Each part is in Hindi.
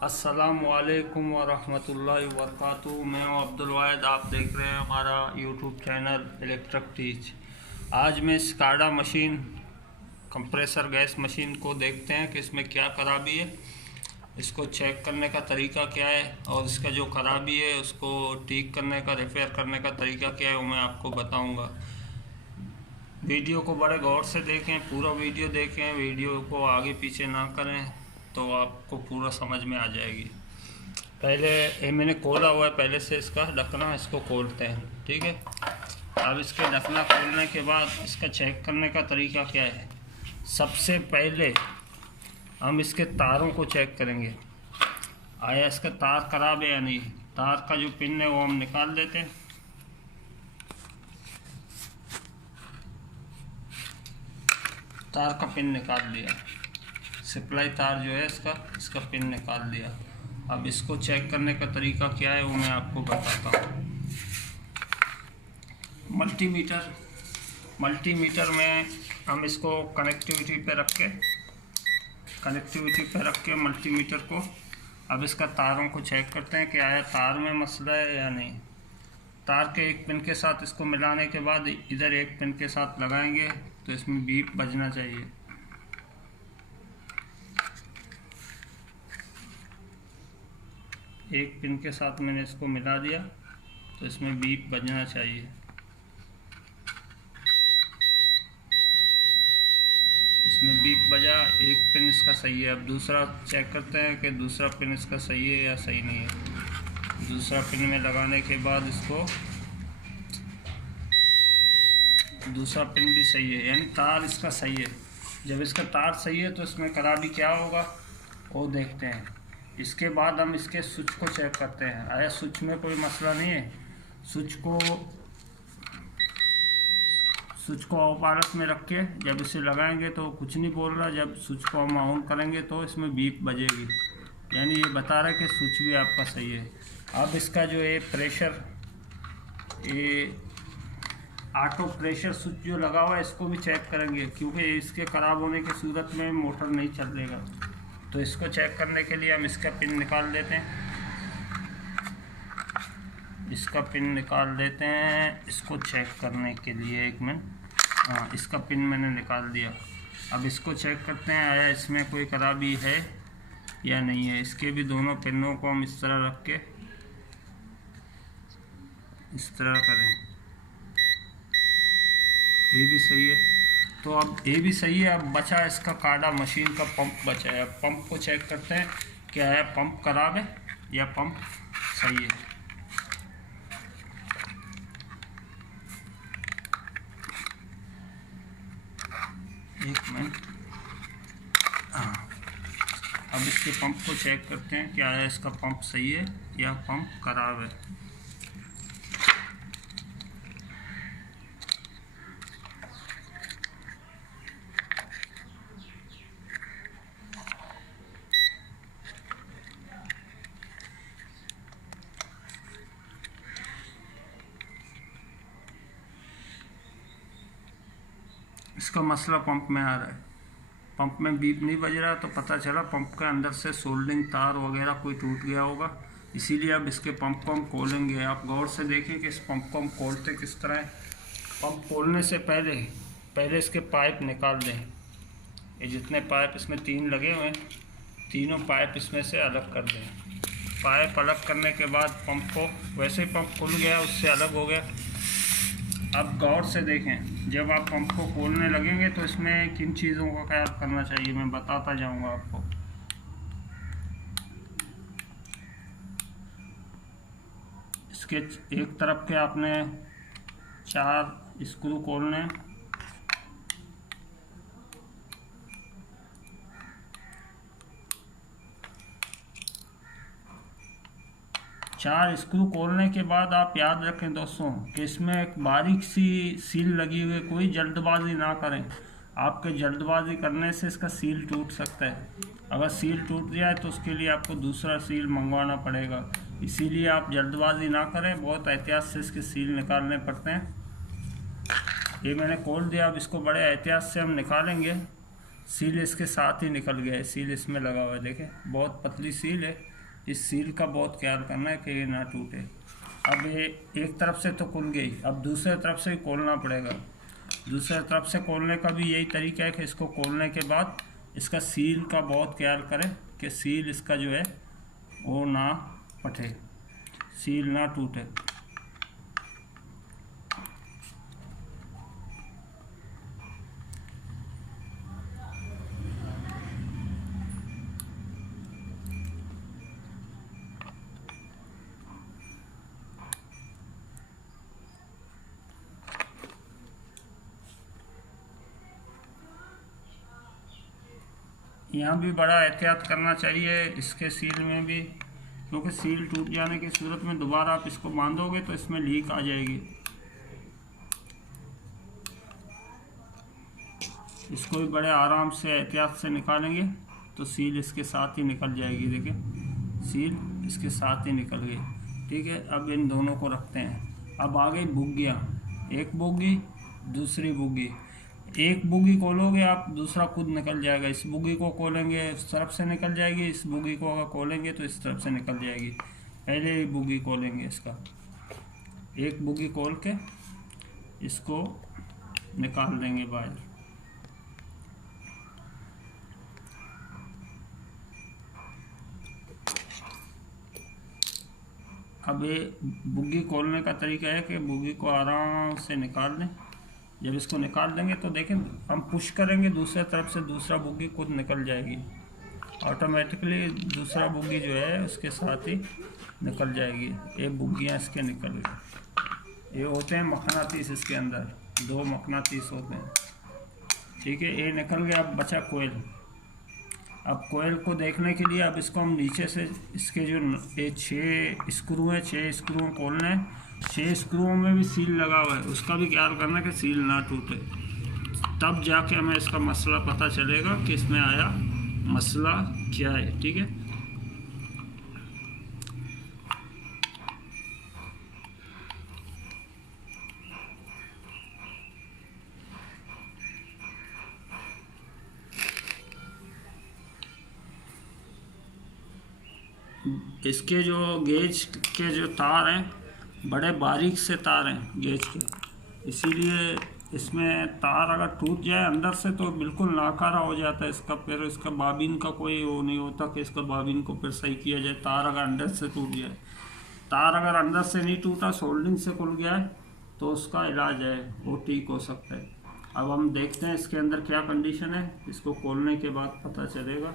अस्सलामुअलैकुम वरहमतुल्लाहि वबरकातुहू। मैं हूं अब्दुल वाहिद। आप देख रहे हैं हमारा यूट्यूब चैनल इलेक्ट्रिक टीच। आज मैं SCADA machine compressor gas machine को देखते हैं कि इसमें क्या ख़राबी है, इसको चेक करने का तरीका क्या है और इसका जो ख़राबी है उसको ठीक करने का, रिपेयर करने का तरीका क्या है वो मैं आपको बताऊँगा। वीडियो को बड़े गौर से देखें, पूरा वीडियो देखें, वीडियो को आगे पीछे ना करें तो आपको पूरा समझ में आ जाएगी। पहले ये मैंने खोला हुआ है, पहले से इसका ढक्कना इसको खोलते हैं, ठीक है। अब इसके ढक्कना खोलने के बाद इसका चेक करने का तरीका क्या है। सबसे पहले हम इसके तारों को चेक करेंगे, आया इसका तार ख़राब है या नहीं। तार का जो पिन है वो हम निकाल देते हैं। तार का पिन निकाल दिया, सप्लाई तार जो है इसका पिन निकाल दिया। अब इसको चेक करने का तरीका क्या है वो मैं आपको बताता हूँ। मल्टीमीटर में हम इसको कनेक्टिविटी पे रख के मल्टीमीटर को अब इसका तारों को चेक करते हैं कि आया तार में मसला है या नहीं। तार के एक पिन के साथ इसको मिलाने के बाद इधर एक पिन के साथ लगाएंगे तो इसमें बीप बजना चाहिए। एक पिन के साथ मैंने इसको मिला दिया तो इसमें बीप बजना चाहिए। इसमें बीप बजा, एक पिन इसका सही है। अब दूसरा चेक करते हैं कि दूसरा पिन इसका सही है या सही नहीं है। दूसरा पिन में लगाने के बाद इसको दूसरा पिन भी सही है, यानी तार इसका सही है। जब इसका तार सही है तो इसमें खराबी क्या होगा वो देखते हैं। इसके बाद हम इसके स्विच को चेक करते हैं, आया स्विच में कोई मसला नहीं है। स्विच को ऑफ हालत में रख के जब इसे लगाएंगे तो कुछ नहीं बोल रहा। जब स्विच को हम ऑन करेंगे तो इसमें बीप बजेगी, यानी ये बता रहा है कि स्विच भी आपका सही है। अब इसका जो है प्रेशर, ये ऑटो प्रेशर स्विच जो लगा हुआ है इसको भी चेक करेंगे, क्योंकि इसके ख़राब होने की सूरत में मोटर नहीं चलेगा। तो इसको चेक करने के लिए हम इसका पिन निकाल देते हैं। इसको चेक करने के लिए एक मिनट, हाँ इसका पिन मैंने निकाल दिया। अब इसको चेक करते हैं आया इसमें कोई खराबी है या नहीं है। इसके भी दोनों पिनों को हम इस तरह रख के इस तरह करें, ये भी सही है। तो अब ये भी सही है। अब बचा इसका स्काडा मशीन का पंप बचा है। अब पंप को चेक करते हैं क्या है, पंप खराब है या पंप सही है। एक मिनट, हाँ अब इसके पंप को चेक करते हैं क्या है, इसका पंप सही है या पंप खराब है। इसका मसला पंप में आ रहा है, पंप में बीप नहीं बज रहा, तो पता चला पंप के अंदर से सोल्डरिंग तार वगैरह कोई टूट गया होगा। इसीलिए अब इसके पंप को हम खोलेंगे। आप गौर से देखिए कि इस पंप को हम खोलते किस तरह है। पंप खोलने से पहले इसके पाइप निकाल दें। ये जितने पाइप इसमें 3 लगे हुए हैं, तीनों पाइप इसमें से अलग कर दें। पाइप अलग करने के बाद पंप को, वैसे ही पंप खुल गया उससे अलग हो गया। अब गौर से देखें, जब आप पंप को खोलने लगेंगे तो इसमें किन चीज़ों का ख्याल करना चाहिए मैं बताता जाऊंगा आपको। इसके एक तरफ के आपने 4 स्क्रू खोलने, चार स्क्रू खोलने के बाद आप याद रखें दोस्तों कि इसमें एक बारीक सी सील लगी हुई है। कोई जल्दबाजी ना करें, आपके जल्दबाजी करने से इसका सील टूट सकता है। अगर सील टूट जाए तो उसके लिए आपको दूसरा सील मंगवाना पड़ेगा। इसीलिए आप जल्दबाजी ना करें, बहुत एहतियात से इसके सील निकालने पड़ते हैं। ये मैंने खोल दिया। अब इसको बड़े एहतियात से हम निकालेंगे। सील इसके साथ ही निकल गया है, सील इसमें लगा हुआ है, देखें बहुत पतली सील है। इस सील का बहुत ख्याल करना है कि ये ना टूटे। अब ये एक तरफ से तो खुल गई, अब दूसरे तरफ से खोलना पड़ेगा। दूसरे तरफ से खोलने का भी यही तरीका है कि इसको खोलने के बाद इसका सील का बहुत ख्याल करें कि सील इसका जो है वो ना फटे, सील ना टूटे। यहाँ भी बड़ा एहतियात करना चाहिए इसके सील में भी, क्योंकि सील टूट जाने की सूरत में दोबारा आप इसको बांधोगे तो इसमें लीक आ जाएगी। इसको भी बड़े आराम से एहतियात से निकालेंगे तो सील इसके साथ ही निकल जाएगी। देखिए सील इसके साथ ही निकल गई। ठीक है, अब इन दोनों को रखते हैं। अब आ गई बुग्गियाँ, एक बुग्गी दूसरी बुग्गी। एक बुग्गी खोलोगे आप, दूसरा खुद निकल जाएगा। इस बुग्गी को खोलेंगे इस तरफ से निकल जाएगी, इस बुग्गी को अगर खोलेंगे तो इस तरफ से निकल जाएगी। पहले ही बुग्गी खोलेंगे इसका, एक बुग्गी खोल के इसको निकाल देंगे बाहर। अब ये बुग्गी खोलने का तरीका है कि बुग्गी को आराम से निकाल दें। जब इसको निकाल देंगे तो देखें हम पुश करेंगे दूसरे तरफ से, दूसरा बुग्गी खुद निकल जाएगी ऑटोमेटिकली। दूसरा बुग्गी जो है उसके साथ ही निकल जाएगी। ये बुग्गियाँ इसके निकल गई। ये होते हैं मखनातीस, इसके अंदर 2 मखनातीस होते हैं। ठीक है, ये निकल गया। अब बचा कोयल। अब कोयल को देखने के लिए अब इसको हम नीचे से इसके जो ये 6 स्क्रू हैं, 6 स्क्रू खोलने हैं। 6 स्क्रूओं में भी सील लगा हुआ है, उसका भी ख्याल करना है कि सील ना टूटे। तब जाके हमें इसका मसला पता चलेगा कि इसमें आया मसला क्या है। ठीक है, इसके जो गेज के जो तार हैं बड़े बारीक से तार हैं गेज के, इसीलिए इसमें तार अगर टूट जाए अंदर से तो बिल्कुल नाकारा हो जाता है इसका। फिर इसका बाबिन का कोई वो नहीं होता कि इसका बाबिन को फिर सही किया जाए। तार अगर अंदर से टूट जाए, तार अगर अंदर से नहीं टूटा, सोल्डिंग से खुल गया है तो उसका इलाज है, वो ठीक हो सकता है। अब हम देखते हैं इसके अंदर क्या कंडीशन है। इसको खोलने के बाद पता चलेगा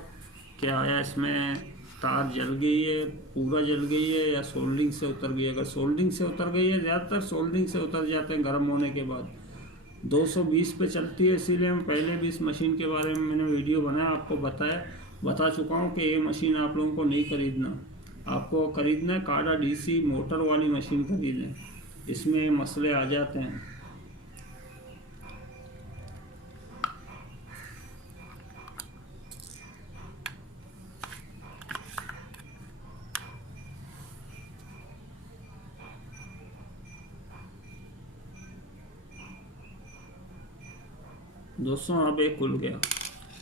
क्या आया इसमें। तार जल गई है, पूरा जल गई है, या सोल्डिंग से उतर गई है। अगर सोल्डिंग से उतर गई है, ज़्यादातर सोल्डिंग से उतर जाते हैं गर्म होने के बाद। 220 पे चलती है, इसीलिए हम पहले भी इस मशीन के बारे में मैंने वीडियो बनाया, आपको बता चुका हूँ कि ये मशीन आप लोगों को नहीं खरीदना। आपको खरीदना है काडा डीसी मोटर वाली मशीन खरीदें, इसमें मसले आ जाते हैं। दोस्तों अब एक खुल गया।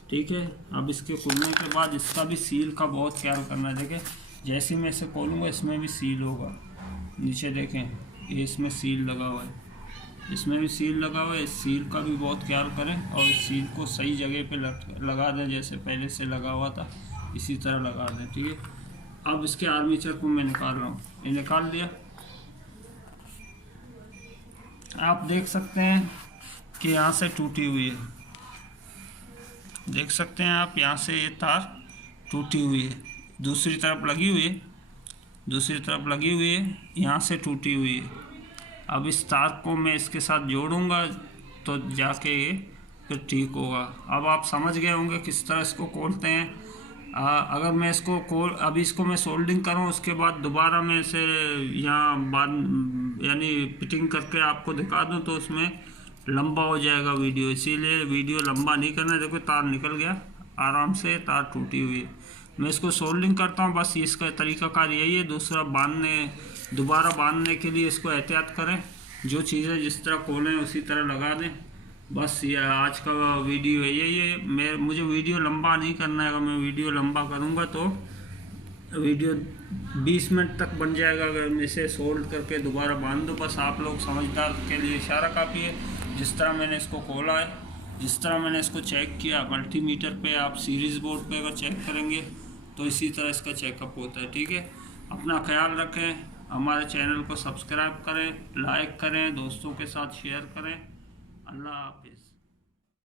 ठीक है, अब इसके खुलने के बाद इसका भी सील का बहुत ख्याल करना है। देखें जैसे मैं इसे खोलूँगा इसमें भी सील होगा। नीचे देखें ये इसमें सील लगा हुआ है, इसमें भी सील लगा हुआ है। इस सील का भी बहुत ख्याल करें और इस सील को सही जगह पे लगा दें, जैसे पहले से लगा हुआ था इसी तरह लगा दें। ठीक है, अब इसके आर्मीचर को मैं निकाल रहा हूँ। ये निकाल दिया। आप देख सकते हैं कि यहाँ से टूटी हुई है, देख सकते हैं आप यहाँ से ये तार टूटी हुई है। दूसरी तरफ लगी हुई है, दूसरी तरफ लगी हुई है, यहाँ से टूटी हुई है। अब इस तार को मैं इसके साथ जोड़ूंगा तो जाके ये फिर ठीक होगा। अब आप समझ गए होंगे किस तरह इसको खोलते हैं। अगर मैं इसको अभी इसको मैं सोल्डिंग करूँ, उसके बाद दोबारा मैं इसे यहाँ बाद यानी फिटिंग करके आपको दिखा दूँ तो उसमें लंबा हो जाएगा वीडियो, इसीलिए वीडियो लंबा नहीं करना। देखो तार निकल गया आराम से, तार टूटी हुई है। मैं इसको सोल्डिंग करता हूँ, बस इसका तरीकाकार यही है। दोबारा बांधने के लिए इसको एहतियात करें, जो चीज़ें जिस तरह खोलें उसी तरह लगा दें। बस ये आज का वीडियो है ये मैं मुझे वीडियो लंबा नहीं करना है। अगर मैं वीडियो लंबा करूँगा तो वीडियो 20 मिनट तक बन जाएगा। अगर मैं इसे सोल्ड करके दोबारा बांध दूँ, बस आप लोग समझदार के लिए इशारा काफ़ी है। जिस तरह मैंने इसको खोला है, जिस तरह मैंने इसको चेक किया मल्टीमीटर पे, आप सीरीज़ बोर्ड पे अगर चेक करेंगे तो इसी तरह इसका चेकअप होता है। ठीक है, अपना ख्याल रखें, हमारे चैनल को सब्सक्राइब करें, लाइक करें, दोस्तों के साथ शेयर करें। अल्लाह हाफिज़।